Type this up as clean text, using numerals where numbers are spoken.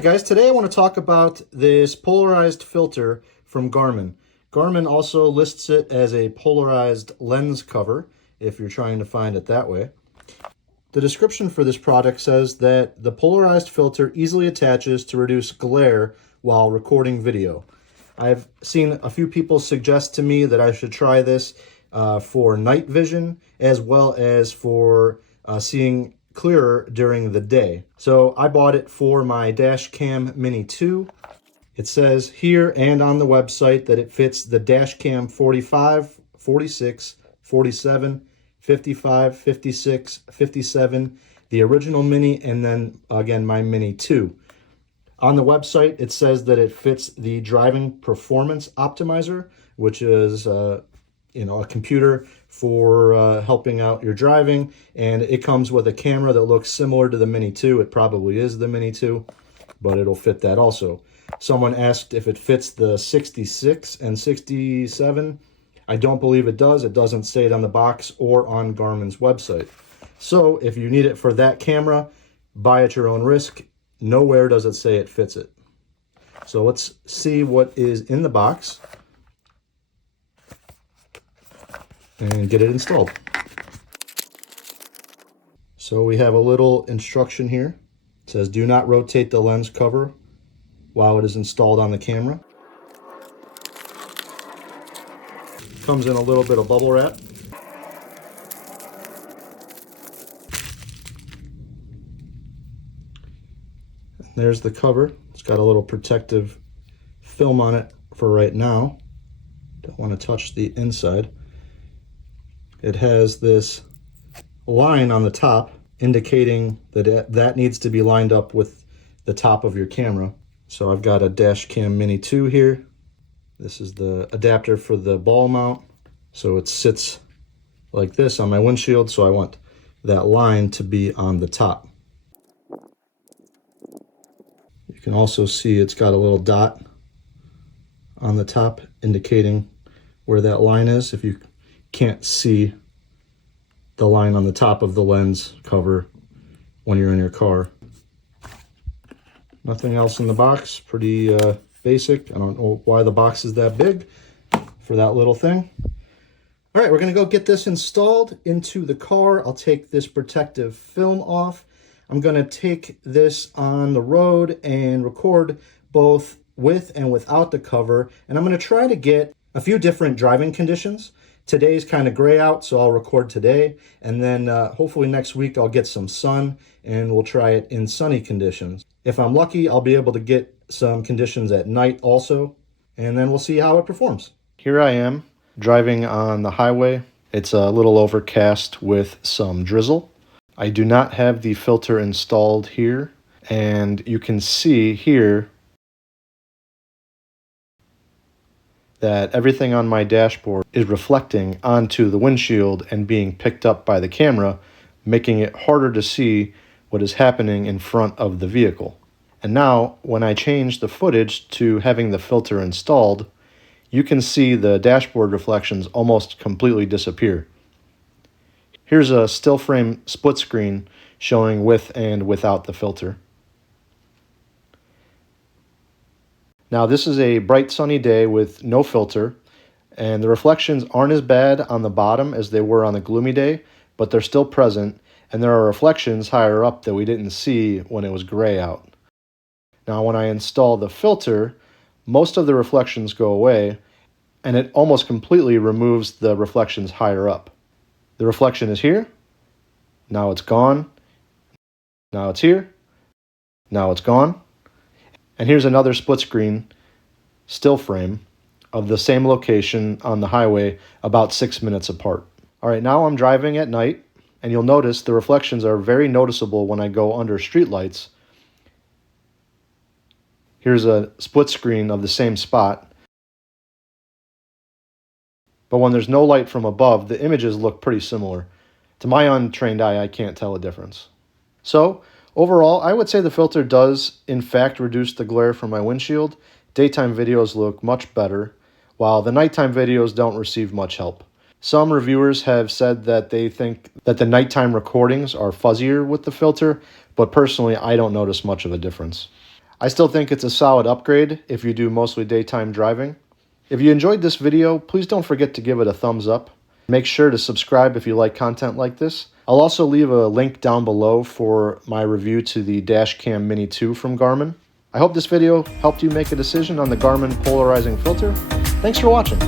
Alright guys, today I want to talk about this polarized filter from Garmin. Garmin also lists it as a polarized lens cover, if you're trying to find it that way. The description for this product says that the polarized filter easily attaches to reduce glare while recording video. I've seen a few people suggest to me that I should try this for night vision as well as for seeing clearer during the day. So I bought it for my Dash Cam Mini 2. It says here and on the website that it fits the Dash Cam 45, 46, 47, 55, 56, 57, the original Mini, and then again my Mini 2. On the website it says that it fits the Driving Performance Optimizer, which is a computer for helping out your driving, and it comes with a camera that looks similar to the Mini 2. It probably is the Mini 2, but it'll fit that also. Someone asked if it fits the 66 and 67. I don't believe it does. It doesn't say it on the box or on Garmin's website. So if you need it for that camera, buy at your own risk. Nowhere does it say it fits it. So let's see what is in the box and get it installed. So we have a little instruction here. It says do not rotate the lens cover while it is installed on the camera. Comes in a little bit of bubble wrap. And there's the cover. It's got a little protective film on it for right now. Don't want to touch the inside. It has this line on the top indicating that that needs to be lined up with the top of your camera. So I've got a Dash Cam Mini 2 here. This is the adapter for the ball mount. So it sits like this on my windshield, so I want that line to be on the top. You can also see it's got a little dot on the top indicating where that line is. If you can't see the line on the top of the lens cover when you're in your car. Nothing else in the box. Pretty basic. I don't know why the box is that big for that little thing. All right, we're going to go get this installed into the car. I'll take this protective film off. I'm going to take this on the road and record both with and without the cover. And I'm going to try to get a few different driving conditions. Today's kind of gray out, so I'll record today. And then hopefully next week I'll get some sun and we'll try it in sunny conditions. If I'm lucky, I'll be able to get some conditions at night also. And then we'll see how it performs. Here I am driving on the highway. It's a little overcast with some drizzle. I do not have the filter installed here, and you can see here that everything on my dashboard is reflecting onto the windshield and being picked up by the camera, making it harder to see what is happening in front of the vehicle. And now, when I change the footage to having the filter installed, you can see the dashboard reflections almost completely disappear. Here's a still frame split screen showing with and without the filter. Now this is a bright sunny day with no filter, and the reflections aren't as bad on the bottom as they were on the gloomy day, but they're still present, and there are reflections higher up that we didn't see when it was gray out. Now when I install the filter, most of the reflections go away, and it almost completely removes the reflections higher up. The reflection is here, now it's gone, now it's here, now it's gone. And here's another split screen still frame of the same location on the highway about 6 minutes apart. All right, now I'm driving at night, and you'll notice the reflections are very noticeable when I go under streetlights. Here's a split screen of the same spot. But when there's no light from above, the images look pretty similar. To my untrained eye, I can't tell a difference. So, overall, I would say the filter does, in fact, reduce the glare from my windshield. Daytime videos look much better, while the nighttime videos don't receive much help. Some reviewers have said that they think that the nighttime recordings are fuzzier with the filter, but personally, I don't notice much of a difference. I still think it's a solid upgrade if you do mostly daytime driving. If you enjoyed this video, please don't forget to give it a thumbs up. Make sure to subscribe if you like content like this. I'll also leave a link down below for my review to the Dashcam Mini 2 from Garmin. I hope this video helped you make a decision on the Garmin Polarizing filter. Thanks for watching.